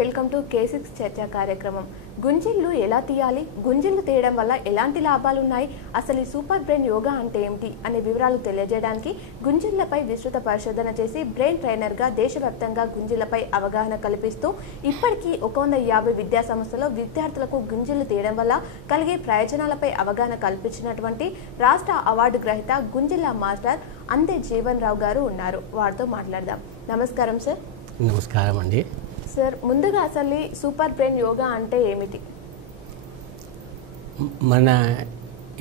Welcome to K6 చర్చా కార్యక్రమం. గుంజిళ్ళు ఎలా తీయాలి, గుంజిళ్ళు తీయడం వల్ల ఎలాంటి లాభాలు ఉన్నాయి, అసలు ఈ సూపర్ బ్రెయిన్ యోగా అంటే ఏమిటి అనే వివరాలు తెలియజేయడానికి గుంజిళ్లపై విస్తృత పరిశోధన చేసి బ్రెయిన్ ట్రైనర్గా దేశవ్యాప్తంగా గుంజిళ్లపై అవగాహన కల్పిస్తూ ఇప్పటికీ 150 విద్యా సంస్థల్లో విద్యార్థులకు గుంజిళ్ళు తీయడం వల్ల కలిగే ప్రయోజనాలపై అవగాహన కల్పించినటువంటి రాష్ట్ర అవార్డు గ్రహీత గుంజిళ్ళ మాస్టర్ అందే జీవన్ రావు గారు ఉన్నారు. వారితో మాట్లాడదాం. నమస్కారం సార్. నమస్కారం అండి. సార్, ముందుగా అసలు సూపర్ బ్రెయిన్ యోగా అంటే ఏమిటి? మన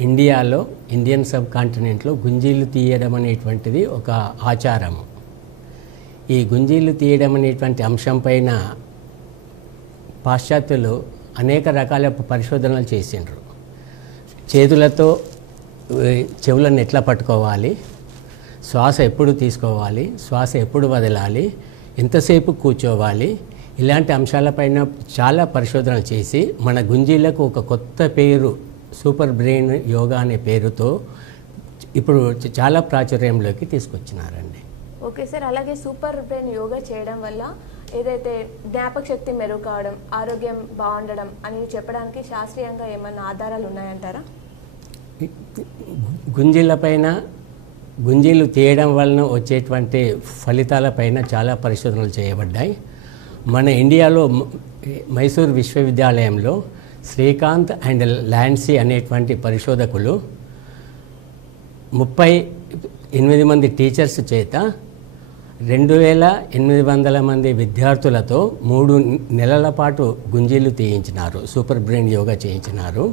ఇండియాలో ఇండియన్ సబ్ కాంటినెంట్లో గుంజీలు తీయడం అనేటువంటిది ఒక ఆచారము. ఈ గుంజీలు తీయడం అనేటువంటి అంశం పైన పాశ్చాత్యులు అనేక రకాల పరిశోధనలు చేసిండ్రు. చేతులతో చెవులను ఎట్లా పట్టుకోవాలి, శ్వాస ఎప్పుడు తీసుకోవాలి, శ్వాస ఎప్పుడు వదలాలి, ఎంతసేపు కూర్చోవాలి, ఇలాంటి అంశాలపైన చాలా పరిశోధనలు చేసి మన గుంజీలకు ఒక కొత్త పేరు సూపర్ బ్రెయిన్ యోగా అనే పేరుతో ఇప్పుడు చాలా ప్రాచుర్యంలోకి తీసుకొచ్చినారండి. ఓకే సార్, అలాగే సూపర్ బ్రెయిన్ యోగా చేయడం వల్ల ఏదైతే జ్ఞాపక శక్తి మెరుగు కావడం, ఆరోగ్యం బాగుండడం అని చెప్పడానికి శాస్త్రీయంగా ఏమైనా ఆధారాలు ఉన్నాయంటారా? గుంజీలు తీయడం వలన వచ్చేటువంటి ఫలితాలపైన చాలా పరిశోధనలు చేయబడ్డాయి. మన ఇండియాలో మైసూర్ విశ్వవిద్యాలయంలో శ్రీకాంత్ అండ్ ల్యాన్సీ అనేటువంటి పరిశోధకులు 38 మంది టీచర్స్ చేత 2800 మంది విద్యార్థులతో 3 నెలల పాటు గుంజీలు తీయించినారు, సూపర్ బ్రెయిన్ యోగా చేయించినారు.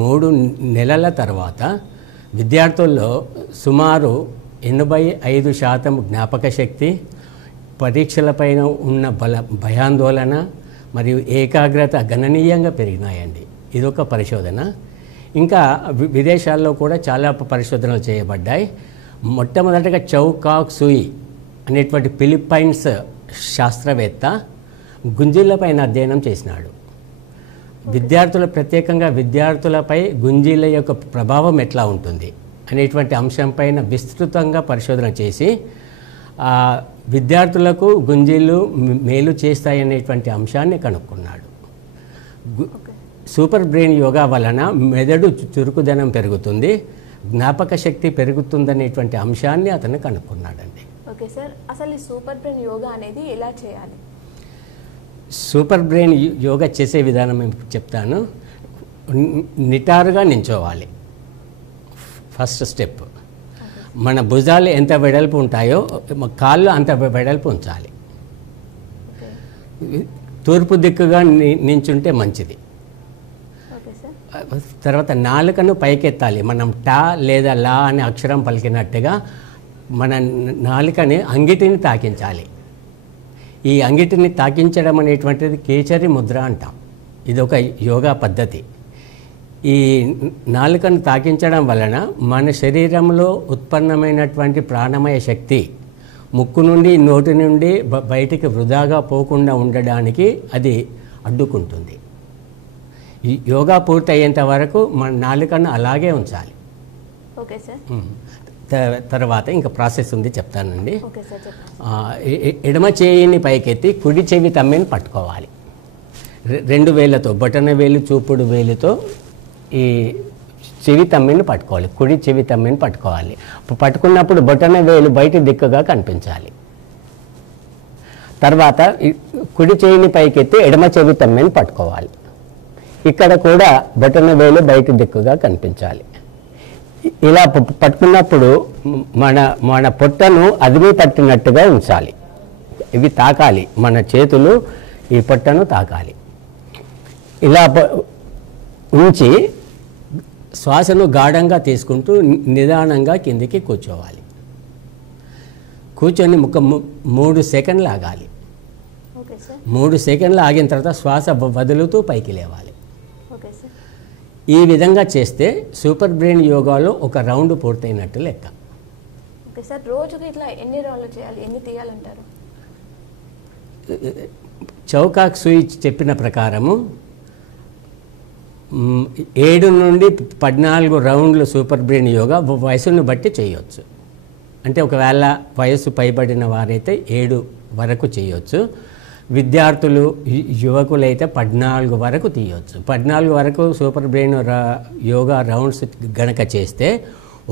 3 నెలల తర్వాత విద్యార్థుల్లో సుమారు 85% జ్ఞాపక శక్తి, పరీక్షలపైన ఉన్న భయాందోళన మరియు ఏకాగ్రత గణనీయంగా పెరిగినాయండి. ఇదొక పరిశోధన. ఇంకా విదేశాల్లో కూడా చాలా పరిశోధనలు చేయబడ్డాయి. మొట్టమొదటిగా చౌ కాక్ సూయి అనేటువంటి ఫిలిప్పైన్స్ శాస్త్రవేత్త గుంజీలపైన అధ్యయనం చేసినాడు. ప్రత్యేకంగా విద్యార్థులపై గుంజీల యొక్క ప్రభావం ఎట్లా ఉంటుంది అనేటువంటి అంశంపైన విస్తృతంగా పరిశోధన చేసి విద్యార్థులకు గుంజీలు మేలు చేస్తాయనేటువంటి అంశాన్ని కనుక్కున్నాడు. సూపర్ బ్రెయిన్ యోగా వలన మెదడు చురుకుదనం పెరుగుతుంది, జ్ఞాపక శక్తి పెరుగుతుందనేటువంటి అంశాన్ని అతను కనుక్కున్నాడండి. ఓకే సార్, అసలు ఈ సూపర్ బ్రెయిన్ యోగా అనేది ఎలా చేయాలి? సూపర్ బ్రెయిన్ యోగా చేసే విధానం నేను చెప్తాను. నిటారుగా నించోవాలి. First step. మన భుజాలు ఎంత వెడల్పు ఉంటాయో కాళ్ళు అంత వెడల్పు ఉంచాలి. తూర్పు దిక్కుగా నించుంటే మంచిది. తర్వాత నాలుకను పైకెత్తాలి. మనం టా లేదా లా అనే అక్షరం పలికినట్టుగా మన నాలుకని అంగిటిని తాకించాలి. ఈ అంగిటిని తాకించడం అనేటువంటిది కేచరి ముద్ర అంటాం. ఇదొక యోగా పద్ధతి. ఈ నాలుకను తాకించడం వలన మన శరీరంలో ఉత్పన్నమైనటువంటి ప్రాణమయ శక్తి ముక్కు నుండి నోటి నుండి బయటికి వృధాగా పోకుండా ఉండడానికి అది అడ్డుకుంటుంది. ఈ యోగా పూర్తయ్యేంత వరకు మన నాలుకను అలాగే ఉంచాలి. Okay sir. తర్వాత ఇంకా ప్రాసెస్ ఉంది, చెప్తానండి. ఎడమ చేయిని పైకెత్తి కుడి చెవి తమ్మిని పట్టుకోవాలి. 2 వేళ్ళతో, బొటన వేలు చూపుడు వేలుతో ఈ చెవి తమ్మిని పట్టుకోవాలి. కుడి చెవి తమ్మిని పట్టుకోవాలి. పట్టుకున్నప్పుడు బొటన వేలు బయట దిక్కుగా కనిపించాలి. తర్వాత కుడి చేయిని పైకెత్తి ఎడమ చెవి తమ్మిని పట్టుకోవాలి. ఇక్కడ కూడా బొటన వేలు బయట దిక్కుగా కనిపించాలి. ఇలా పట్టుకున్నప్పుడు మన పొట్టను అదిమి పట్టినట్టుగా ఉంచాలి. ఇవి తాకాలి, మన చేతులు ఈ పొట్టను తాకాలి. ఇలా ఉంచి శ్వాసను గాఢంగా తీసుకుంటూ నిదానంగా కిందికి కూర్చోవాలి. కూర్చొని 3 సెకండ్లు ఆగాలి. 3 సెకండ్లు ఆగిన తర్వాత శ్వాస వదులుతూ పైకి లేవాలి. ఈ విధంగా చేస్తే సూపర్ బ్రెయిన్ యోగాలో ఒక రౌండ్ పూర్తయినట్టు లెక్క. ఓకే సార్, రోజుకి ఇట్లా ఎన్ని రౌండ్లు చేయాలి, ఎన్ని తీయాలంటారు? చౌకాక్ సూయి చెప్పిన ప్రకారము 7 నుండి 14 రౌండ్లు సూపర్ బ్రెయిన్ యోగా వయసును బట్టి చేయవచ్చు. అంటే ఒకవేళ వయసు పైబడిన వారైతే 7 వరకు చేయవచ్చు. విద్యార్థులు యువకులైతే 14 వరకు తీయవచ్చు. 14 వరకు సూపర్ బ్రెయిన్ యోగా రౌండ్స్ గనక చేస్తే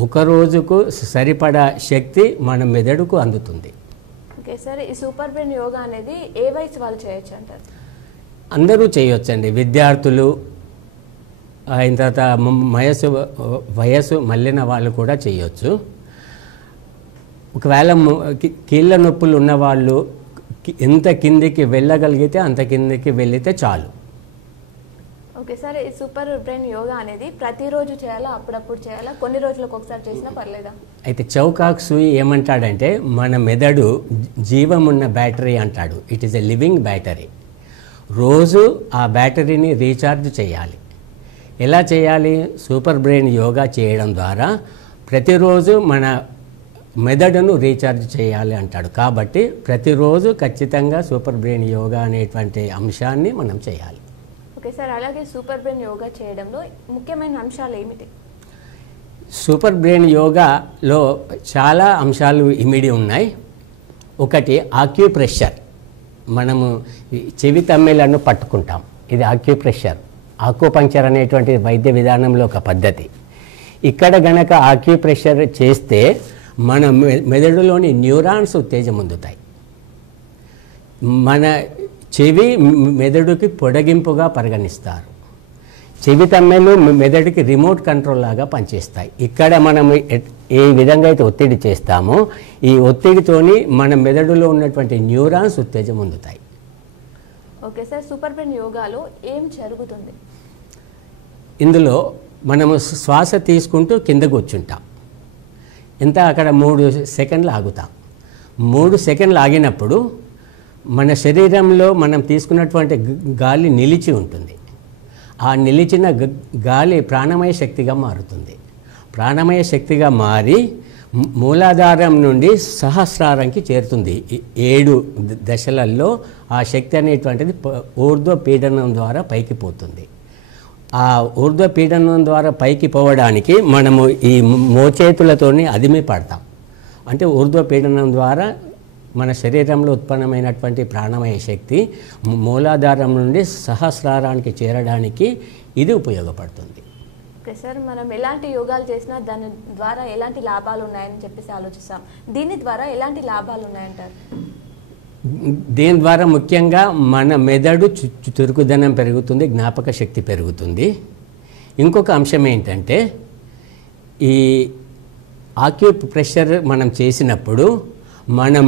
ఒక రోజుకు సరిపడా శక్తి మన మెదడుకు అందుతుంది. ఓకే సార్, ఈ సూపర్ బ్రెయిన్ యోగా అనేది ఏ వయసు వాళ్ళు చేయొచ్చు అంటారు? అందరూ చేయొచ్చండి. విద్యార్థులు అయిన తర్వాత వయసు మళ్ళిన వాళ్ళు కూడా చేయొచ్చు. ఒకవేళ కీళ్ళ నొప్పులు ఉన్నవాళ్ళు ఎంత కిందికి వెళ్ళగలిగితే అంత కిందికి వెళితే చాలు. ఓకే సార్, ఈ సూపర్ బ్రెయిన్ యోగా అనేది ప్రతిరోజు చేయాలా, అప్పుడప్పుడు చేయాలా, కొన్ని రోజులకు ఒకసారి చేసినా పర్లేదా? అయితే చౌకాక్ సూయి ఏమంటాడంటే మన మెదడు జీవం ఉన్న బ్యాటరీ అంటాడు. It is a living battery. రోజు ఆ బ్యాటరీని రీఛార్జ్ చేయాలి. ఎలా చేయాలి? సూపర్ బ్రెయిన్ యోగా చేయడం ద్వారా ప్రతిరోజు మన మెదడును రీఛార్జ్ చేయాలి అంటాడు. కాబట్టి ప్రతిరోజు ఖచ్చితంగా సూపర్ బ్రెయిన్ యోగా అనేటువంటి అంశాన్ని మనం చేయాలి. ఓకే సార్, అలాగే సూపర్ బ్రెయిన్ యోగా చేయడంలో ముఖ్యమైన అంశాలు ఏమిటి? సూపర్ బ్రెయిన్ యోగాలో చాలా అంశాలు ఇమిడి ఉన్నాయి. ఒకటి ఆక్యుప్రెషర్. మనము చెవి తమ్మెలను పట్టుకుంటాం, ఇది ఆక్యుప్రెషర్. ఆక్యుపంక్చర్ అనేటువంటి వైద్య విధానంలో ఒక పద్ధతి. ఇక్కడ గనక ఆక్యుప్రెషర్ చేస్తే మన మెదడులోని న్యూరాన్స్ ఉత్తేజం పొందుతాయి. మన చెవి మెదడుకి పొడిగింపుగా పరిగణిస్తారు. చెవి తమ్మెలు మెదడుకి రిమోట్ కంట్రోల్ లాగా పనిచేస్తాయి. ఇక్కడ మనం ఏ విధంగా అయితే ఒత్తిడి చేస్తామో ఈ ఒత్తిడితోని మన మెదడులో ఉన్నటువంటి న్యూరాన్స్ ఉత్తేజం పొందుతాయి. ఓకే సార్, సూపర్ బ్రెయిన్ యోగాలో ఏం జరుగుతుంది? ఇందులో మనము శ్వాస తీసుకుంటూ కింద కూర్చుంటాం. ఎంత అక్కడ 3 సెకండ్లు ఆగుతాం. 3 సెకండ్లు ఆగినప్పుడు మన శరీరంలో మనం తీసుకున్నటువంటి గాలి నిలిచి ఉంటుంది. ఆ నిలిచిన గాలి ప్రాణమయ శక్తిగా మారుతుంది. ప్రాణమయ శక్తిగా మారి మూలాధారం నుండి సహస్రారంకి చేరుతుంది. 7 దశలలో ఆ శక్తి అనేటువంటిది ఊర్ధ్వ పీడనం ద్వారా పైకి పోతుంది. ఆ ఊర్ధ్వ పీడనం ద్వారా పైకి పోవడానికి మనము ఈ మోచేతులతోని అదిమి పడతాం. అంటే ఊర్ధ్వ పీడనం ద్వారా మన శరీరంలో ఉత్పన్నమైనటువంటి ప్రాణమయ శక్తి మూలాధారం నుండి సహస్రారానికి చేరడానికి ఇది ఉపయోగపడుతుంది. ఓకే సార్, మనం ఎలాంటి యోగాలు చేసినా దాని ద్వారా ఎలాంటి లాభాలు ఉన్నాయని చెప్పేసి ఆలోచిస్తాం. దీని ద్వారా ఎలాంటి లాభాలు ఉన్నాయంటారు? దీని ద్వారా ముఖ్యంగా మన మెదడు చురుకుదనం పెరుగుతుంది, జ్ఞాపక శక్తి పెరుగుతుంది. ఇంకొక అంశం ఏంటంటే ఈ ఆక్యుప్రెషర్ మనం చేసినప్పుడు మన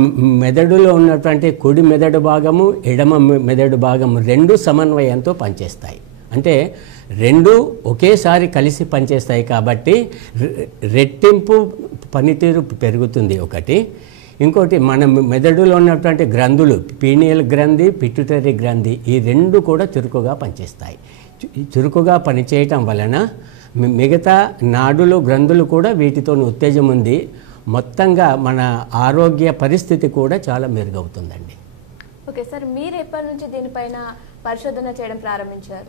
మెదడులో ఉన్నటువంటి కుడి మెదడు భాగము ఎడమ మెదడు భాగము 2 సమన్వయంతో పనిచేస్తాయి. అంటే 2 ఒకేసారి కలిసి పనిచేస్తాయి కాబట్టి రెట్టింపు పనితీరు పెరుగుతుంది ఒకటి. ఇంకోటి మన మెదడులో ఉన్నటువంటి గ్రంథులు పీనియల్ గ్రంథి, పిట్యూటరీ గ్రంథి, ఈ 2 కూడా చురుకుగా పనిచేస్తాయి. చురుకుగా పనిచేయటం వలన మిగతా నాడులు గ్రంథులు కూడా వీటితో ఉత్తేజం ఉంది. మొత్తంగా మన ఆరోగ్య పరిస్థితి కూడా చాలా మెరుగవుతుందండి. ఓకే సార్, మీరు ఎప్పటి నుంచి దీనిపైన పరిశోధన చేయడం ప్రారంభించారు?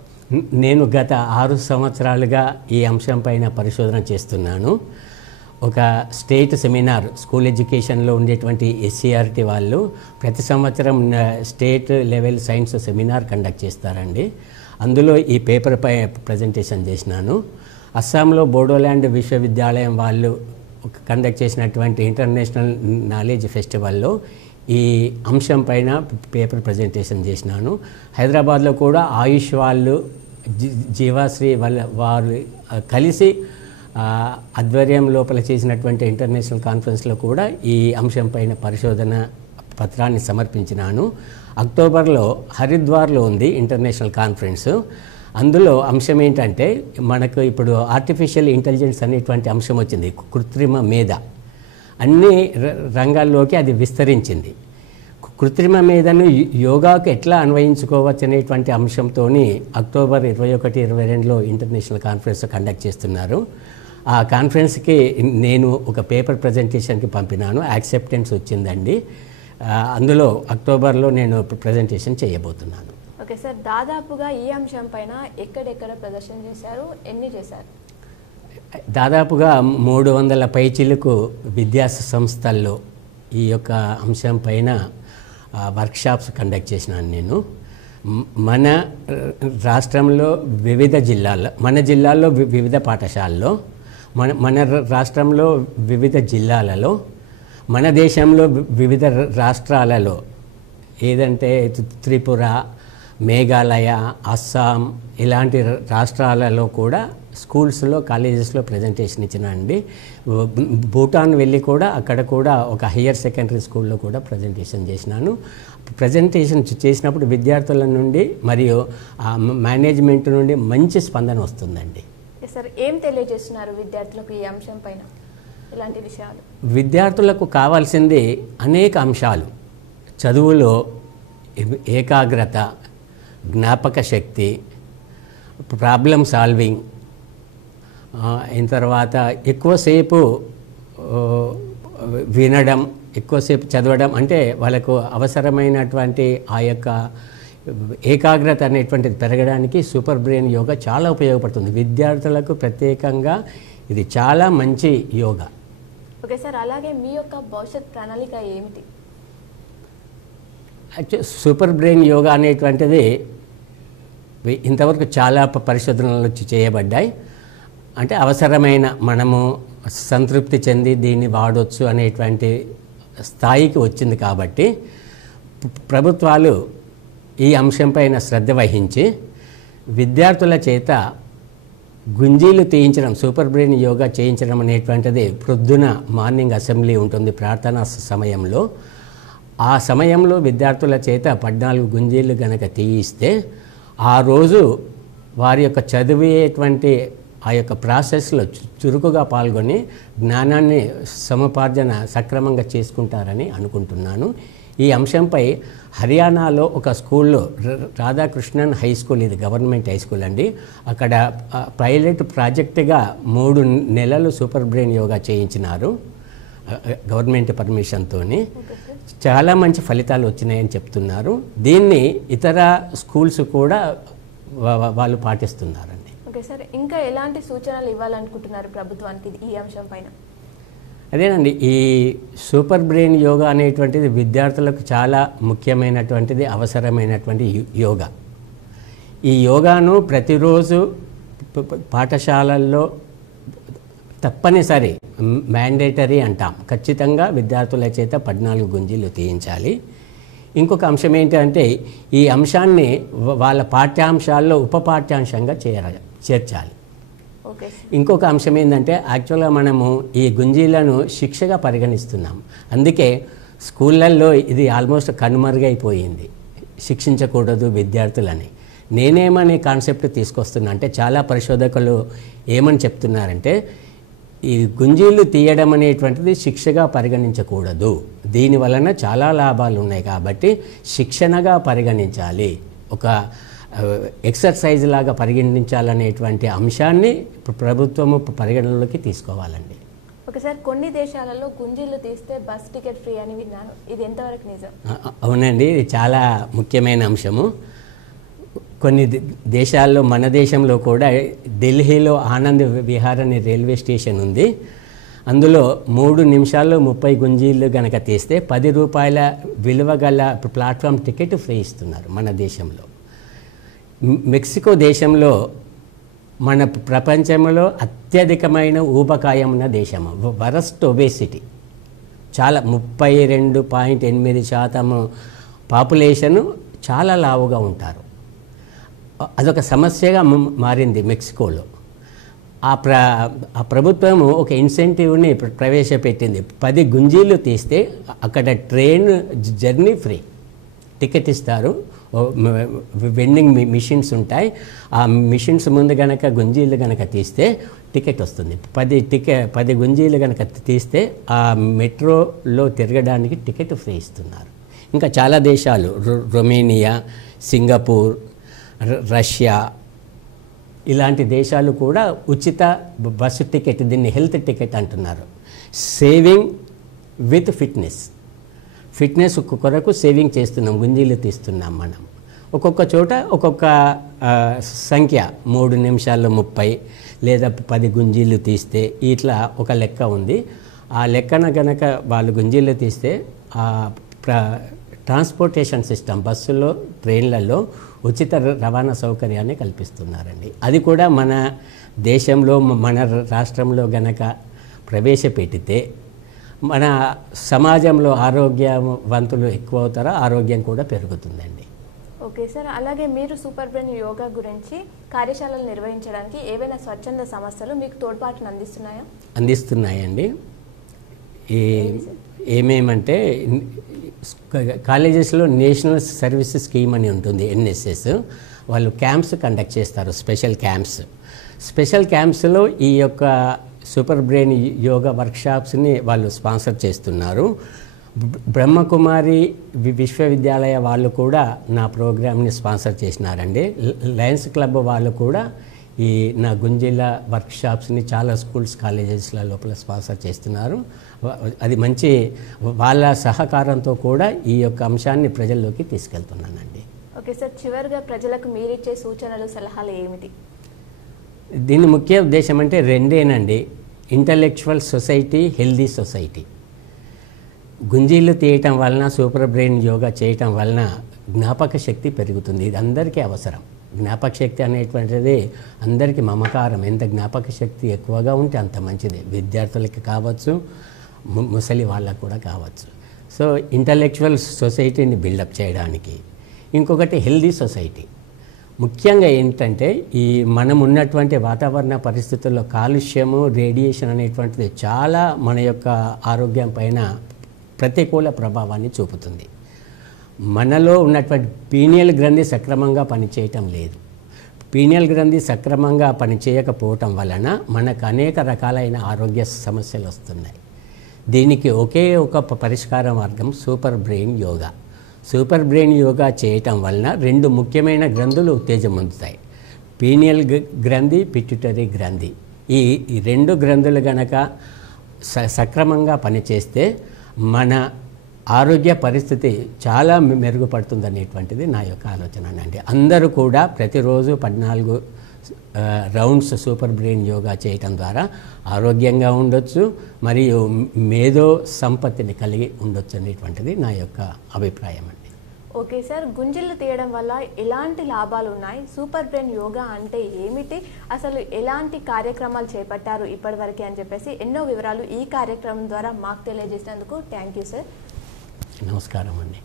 నేను గత 6 సంవత్సరాలుగా ఈ అంశం పైన పరిశోధన చేస్తున్నాను. ఒక స్టేట్ సెమినార్ స్కూల్ ఎడ్యుకేషన్లో ఉండేటువంటి ఎస్సీఆర్టీ వాళ్ళు ప్రతి సంవత్సరం state level science seminar conduct చేస్తారండి. అందులో ఈ పేపర్ పై ప్రజెంటేషన్ చేసినాను. అస్సాంలో బోడోల్యాండ్ విశ్వవిద్యాలయం వాళ్ళు కండక్ట్ చేసినటువంటి ఇంటర్నేషనల్ నాలెడ్జ్ ఫెస్టివల్లో ఈ అంశం పైన పేపర్ ప్రజెంటేషన్ చేసినాను. హైదరాబాద్లో కూడా ఆయుష్ వాళ్ళు జీవాశ్రీ వారు కలిసి ఆధ్వర్యం లోపల చేసినటువంటి ఇంటర్నేషనల్ కాన్ఫరెన్స్లో కూడా ఈ అంశం పైన పరిశోధన పత్రాన్ని సమర్పించినాను. అక్టోబర్లో హరిద్వార్లో ఉంది ఇంటర్నేషనల్ కాన్ఫరెన్స్. అందులో అంశం ఏంటంటే మనకు ఇప్పుడు ఆర్టిఫిషియల్ ఇంటెలిజెన్స్ అనేటువంటి అంశం వచ్చింది. కృత్రిమ మేధ అన్ని రంగాల్లోకి అది విస్తరించింది. కృత్రిమ మేధను యోగాకు ఎట్లా అన్వయించుకోవచ్చు అనేటువంటి అంశంతో అక్టోబర్ 21-22లో ఇంటర్నేషనల్ కాన్ఫరెన్స్ కండక్ట్ చేస్తున్నారు. ఆ కాన్ఫరెన్స్కి నేను ఒక పేపర్ ప్రజెంటేషన్కి పంపినాను. యాక్సెప్టెన్స్ వచ్చిందండి. అందులో అక్టోబర్లో నేను ప్రజెంటేషన్ చేయబోతున్నాను. ఓకే సార్, దాదాపుగా ఈ అంశం పైన ఎక్కడెక్కడ ప్రదర్శన చేశారు, ఎన్ని చేశారు? దాదాపుగా 300 పైచిలకు విద్యా సంస్థల్లో ఈ యొక్క అంశం పైన వర్క్షాప్స్ కండక్ట్ చేసినాను నేను. మన రాష్ట్రంలో వివిధ జిల్లాల్లో, మన జిల్లాల్లో వివిధ పాఠశాలలో, మన రాష్ట్రంలో వివిధ జిల్లాలలో, మన దేశంలో వివిధ రాష్ట్రాలలో, ఏదంటే త్రిపుర, మేఘాలయ, అస్సాం ఇలాంటి రాష్ట్రాలలో కూడా స్కూల్స్లో, కాలేజెస్లో ప్రజెంటేషన్ ఇచ్చినండి. భూటాన్ వెళ్ళి కూడా అక్కడ కూడా ఒక హయ్యర్ సెకండరీ స్కూల్లో కూడా ప్రజెంటేషన్ చేసినాను. ప్రజెంటేషన్ చేసినప్పుడు విద్యార్థుల నుండి మరియు మేనేజ్మెంట్ నుండి మంచి స్పందన వస్తుందండి. సార్, ఏం తెలియజేస్తున్నారు విద్యార్థులకు ఈ అంశం పైన? ఇలాంటి విషయాలు విద్యార్థులకు కావాల్సింది అనేక అంశాలు. చదువులో ఏకాగ్రత, జ్ఞాపక శక్తి, ప్రాబ్లం సాల్వింగ్, అయిన తర్వాత ఎక్కువసేపు వినడం, ఎక్కువసేపు చదవడం, అంటే వాళ్ళకు అవసరమైనటువంటి ఆ యొక్క ఏకాగ్రత అనేటువంటిది పెరగడానికి సూపర్ బ్రెయిన్ యోగా చాలా ఉపయోగపడుతుంది. విద్యార్థులకు ప్రత్యేకంగా ఇది చాలా మంచి యోగా. ఓకే సార్, అలాగే మీ యొక్క భవిష్యత్ ప్రణాళిక ఏమిటి? యాక్చువల్ సూపర్ బ్రెయిన్ యోగా అనేటువంటిది ఇంతవరకు చాలా పరిశోధనలు చేయబడ్డాయి. అంటే అవసరమైన మనము సంతృప్తి చెంది దీన్ని వాడవచ్చు అనేటువంటి స్థాయికి వచ్చింది. కాబట్టి ప్రభుత్వాలు ఈ అంశంపైన శ్రద్ధ వహించి విద్యార్థుల చేత గుంజీలు తీయించడం, సూపర్ బ్రెయిన్ యోగా చేయించడం అనేటువంటిది ప్రొద్దున మార్నింగ్ అసెంబ్లీ ఉంటుంది ప్రార్థనా సమయంలో. ఆ సమయంలో విద్యార్థుల చేత 14 గుంజీలు గనక తీయిస్తే ఆ రోజు వారి యొక్క చదివేటువంటి ఆ యొక్క ప్రాసెస్లో చురుకుగా పాల్గొని జ్ఞానాన్ని సముపార్జన సక్రమంగా చేసుకుంటారని అనుకుంటున్నాను. ఈ అంశంపై హర్యానాలో ఒక స్కూల్లో, రాధాకృష్ణన్ హై స్కూల్, ఇది గవర్నమెంట్ హై స్కూల్ అండి, అక్కడ పైలట్ ప్రాజెక్టుగా 3 నెలలు సూపర్ బ్రెయిన్ యోగా చేయించినారు గవర్నమెంట్ పర్మిషన్తో. చాలా మంచి ఫలితాలు వచ్చినాయని చెప్తున్నారు. దీన్ని ఇతర స్కూల్స్ కూడా వాళ్ళు పాటిస్తున్నారండి. ఓకే సార్, ఇంకా ఎలాంటి సూచనలు ఇవ్వాలనుకుంటున్నారు ప్రభుత్వానికి ఈ అంశం పైన? అదేనండి, ఈ సూపర్ బ్రెయిన్ యోగా అనేటువంటిది విద్యార్థులకు చాలా ముఖ్యమైనటువంటిది, అవసరమైనటువంటి యోగా. ఈ యోగాను ప్రతిరోజు పాఠశాలల్లో తప్పనిసరి, మ్యాండేటరీ అంటాం, ఖచ్చితంగా విద్యార్థుల చేత 14 గుంజీలు తీయించాలి. ఇంకొక అంశం ఏంటంటే ఈ అంశాన్ని వాళ్ళ పాఠ్యాంశాల్లో ఉపపాఠ్యాంశంగా చేర్చాలి. ఇంకొక అంశం ఏంటంటే యాక్చువల్గా మనము ఈ గుంజీలను శిక్షగా పరిగణిస్తున్నాం. అందుకే స్కూళ్ళల్లో ఇది ఆల్మోస్ట్ కనుమరుగైపోయింది, శిక్షించకూడదు విద్యార్థులని. నేనేమని కాన్సెప్ట్ తీసుకొస్తున్నా అంటే, చాలా పరిశోధకులు ఏమని చెప్తున్నారంటే ఈ గుంజీలు తీయడం అనేటువంటిది శిక్షగా పరిగణించకూడదు, దీని వలన చాలా లాభాలు ఉన్నాయి కాబట్టి శిక్షణగా పరిగణించాలి, ఒక ఎక్సర్సైజ్ లాగా పరిగణించాలనేటువంటి అంశాన్ని ప్రభుత్వము పరిగణనలోకి తీసుకోవాలండి. ఓకే సార్, కొన్ని దేశాలలో గుంజీలు తీస్తే బస్ టికెట్ ఫ్రీ అని విన్నాను, ఇది ఎంతవరకు నిజం? అవునండి, ఇది చాలా ముఖ్యమైన అంశము. కొన్ని దేశాల్లో, మన దేశంలో కూడా ఢిల్లీలో ఆనంద్ విహార్ అనే రైల్వే స్టేషన్ ఉంది. అందులో 3 నిమిషాల్లో 30 గుంజీలు కనుక తీస్తే 10 రూపాయల విలువ గల ప్లాట్ఫామ్ టికెట్ ఫ్రీ ఇస్తున్నారు మన దేశంలో. మెక్సికో దేశంలో, మన ప్రపంచంలో అత్యధికమైన ఊబకాయం ఉన్న దేశము, వరస్ట్ ఒబేసిటీ, చాలా 32.8% పాపులేషను చాలా లావుగా ఉంటారు. అదొక సమస్యగా మారింది మెక్సికోలో. ఆ ప్రభుత్వము ఒక ఇన్సెంటివ్ని ప్రవేశపెట్టింది. 10 గుంజీలు తీస్తే అక్కడ ట్రైన్ జర్నీ ఫ్రీ, టికెట్ ఇస్తారు, వెండింగ్ మిషన్స్ ఉంటాయి, ఆ మిషన్స్ ముందు కనుక గుంజీలు కనుక తీస్తే టికెట్ వస్తుంది. 10 గుంజీలు కనుక తీస్తే ఆ మెట్రోలో తిరగడానికి టికెట్ ఫ్రీ ఇస్తున్నారు. ఇంకా చాలా దేశాలు, రొమేనియా, సింగపూర్, రష్యా ఇలాంటి దేశాలు కూడా ఉచిత బస్సు టికెట్, దీన్ని హెల్త్ టికెట్ అంటున్నారు. సేవింగ్ విత్ ఫిట్నెస్ కొరకు సేవింగ్ చేస్తున్నాం, గుంజీలు తీస్తున్నాం మనం. ఒక్కొక్క చోట ఒక్కొక్క సంఖ్య, 3 నిమిషాల్లో 30 లేదా 10 గుంజీలు తీస్తే ఇట్లా ఒక లెక్క ఉంది. ఆ లెక్కన గనక వాళ్ళు గుంజీలు తీస్తే ఆ ట్రాన్స్పోర్టేషన్ సిస్టమ్ బస్సుల్లో ట్రైన్లలో ఉచిత రవాణా సౌకర్యాన్ని కల్పిస్తున్నారండి. అది కూడా మన దేశంలో మన రాష్ట్రంలో గనక ప్రవేశపెట్టితే మన సమాజంలో ఆరోగ్యవంతులు ఎక్కువ అవుతారో ఆరోగ్యం కూడా పెరుగుతుందండి. ఓకే సార్, అలాగే మీరు సూపర్ బ్రెయిన్ యోగా గురించి కార్యశాలలు నిర్వహించడానికి ఏవైనా స్వచ్ఛంద సంస్థలు మీకు తోడ్పాటును అందిస్తున్నాయా? అందిస్తున్నాయండి. ఏమేమంటే కాలేజెస్లో నేషనల్ సర్వీస్ స్కీమ్ అని ఉంటుంది, NSS. వాళ్ళు క్యాంప్స్ కండక్ట్ చేస్తారు, స్పెషల్ క్యాంప్స్లో ఈ యొక్క సూపర్ బ్రెయిన్ యోగా వర్క్షాప్స్ని వాళ్ళు స్పాన్సర్ చేస్తున్నారు. బ్రహ్మకుమారి విశ్వవిద్యాలయ వాళ్ళు కూడా నా ప్రోగ్రామ్ని స్పాన్సర్ చేసినారండి. లయన్స్ క్లబ్ వాళ్ళు కూడా ఈ నా గుంజిల వర్క్షాప్స్ని చాలా స్కూల్స్ కాలేజెస్ల లోపల స్పాన్సర్ చేస్తున్నారు. అది మంచి వాళ్ళ సహకారంతో కూడా ఈ యొక్క అంశాన్ని ప్రజల్లోకి తీసుకెళ్తున్నానండి. ఓకే సార్, చివరిగా ప్రజలకు మీరిచ్చే సూచనలు సలహాలు ఏమిటి? దీని ముఖ్య ఉద్దేశం అంటే రెండేనండి, ఇంటలెక్చువల్ సొసైటీ, హెల్దీ సొసైటీ. గుంజీలు తీయటం వలన, సూపర్ బ్రెయిన్ యోగా చేయటం వలన జ్ఞాపక శక్తి పెరుగుతుంది. ఇది అందరికీ అవసరం. జ్ఞాపక శక్తి అనేటువంటిది అందరికీ మమకారం. ఎంత జ్ఞాపక శక్తి ఎక్కువగా ఉంటే అంత మంచిది. విద్యార్థులకి కావచ్చు, ముసలి వాళ్ళకు కూడా కావచ్చు. సో ఇంటలెక్చువల్ సొసైటీని బిల్డప్ చేయడానికి. ఇంకొకటి హెల్దీ సొసైటీ. ముఖ్యంగా ఏంటంటే ఈ మనం ఉన్నటువంటి వాతావరణ పరిస్థితుల్లో కాలుష్యము, రేడియేషన్ అనేటువంటిది చాలా మన యొక్క ఆరోగ్యం పైన ప్రతికూల ప్రభావాన్ని చూపుతుంది. మనలో ఉన్నటువంటి పీనియల్ గ్రంథి సక్రమంగా పనిచేయటం లేదు. పీనియల్ గ్రంథి సక్రమంగా పనిచేయకపోవటం వలన మనకు అనేక రకాలైన ఆరోగ్య సమస్యలు వస్తున్నాయి. దీనికి ఒకే ఒక పరిష్కార మార్గం super brain yoga. Super brain yoga చేయటం వలన రెండు ముఖ్యమైన గ్రంథులు ఉత్తేజం పొందుతాయి, పీనియల్ గ్రంథి, పిట్యూటరీ గ్రంథి. ఈ రెండు గ్రంథులు గనక సక్రమంగా పనిచేస్తే మన ఆరోగ్య పరిస్థితి చాలా మెరుగుపడుతుందనేటువంటిది నా యొక్క ఆలోచన అండి. అందరూ కూడా ప్రతిరోజు 14 రౌండ్స్ సూపర్ బ్రెయిన్ యోగా చేయటం ద్వారా ఆరోగ్యంగా ఉండొచ్చు, మరియు మేధో సంపత్తిని కలిగి ఉండొచ్చు అనేటువంటిది నా యొక్క అభిప్రాయం అండి. ఓకే సార్, గుంజిళ్ళు తీయడం వల్ల ఎలాంటి లాభాలు ఉన్నాయి, సూపర్ బ్రెయిన్ యోగా అంటే ఏమిటి, అసలు ఎలాంటి కార్యక్రమాలు చేపట్టారు ఇప్పటివరకు అని చెప్పేసి ఎన్నో వివరాలు ఈ కార్యక్రమం ద్వారా మాకు తెలియజేసినందుకు థ్యాంక్ యూ సార్. నమస్కారం అండి.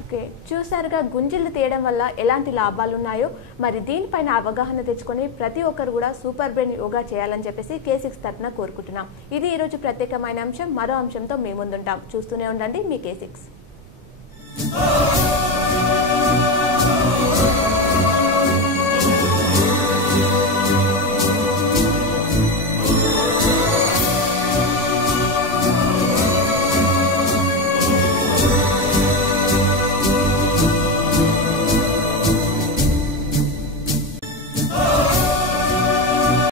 ఓకే, చూసారుగా గుంజిళ్ళు తీయడం వల్ల ఎలాంటి లాభాలు ఉన్నాయో. మరి దీనిపైన అవగాహన తెచ్చుకొని ప్రతి ఒక్కరు కూడా సూపర్ బ్రెయిన్ యోగా చేయాలని చెప్పేసి K6 తరఫున కోరుకుంటున్నాం. ఇది ఈరోజు ప్రత్యేకమైన అంశం. మరో అంశంతో మీ ముందుంటాం. చూస్తూనే ఉండండి మీ K6.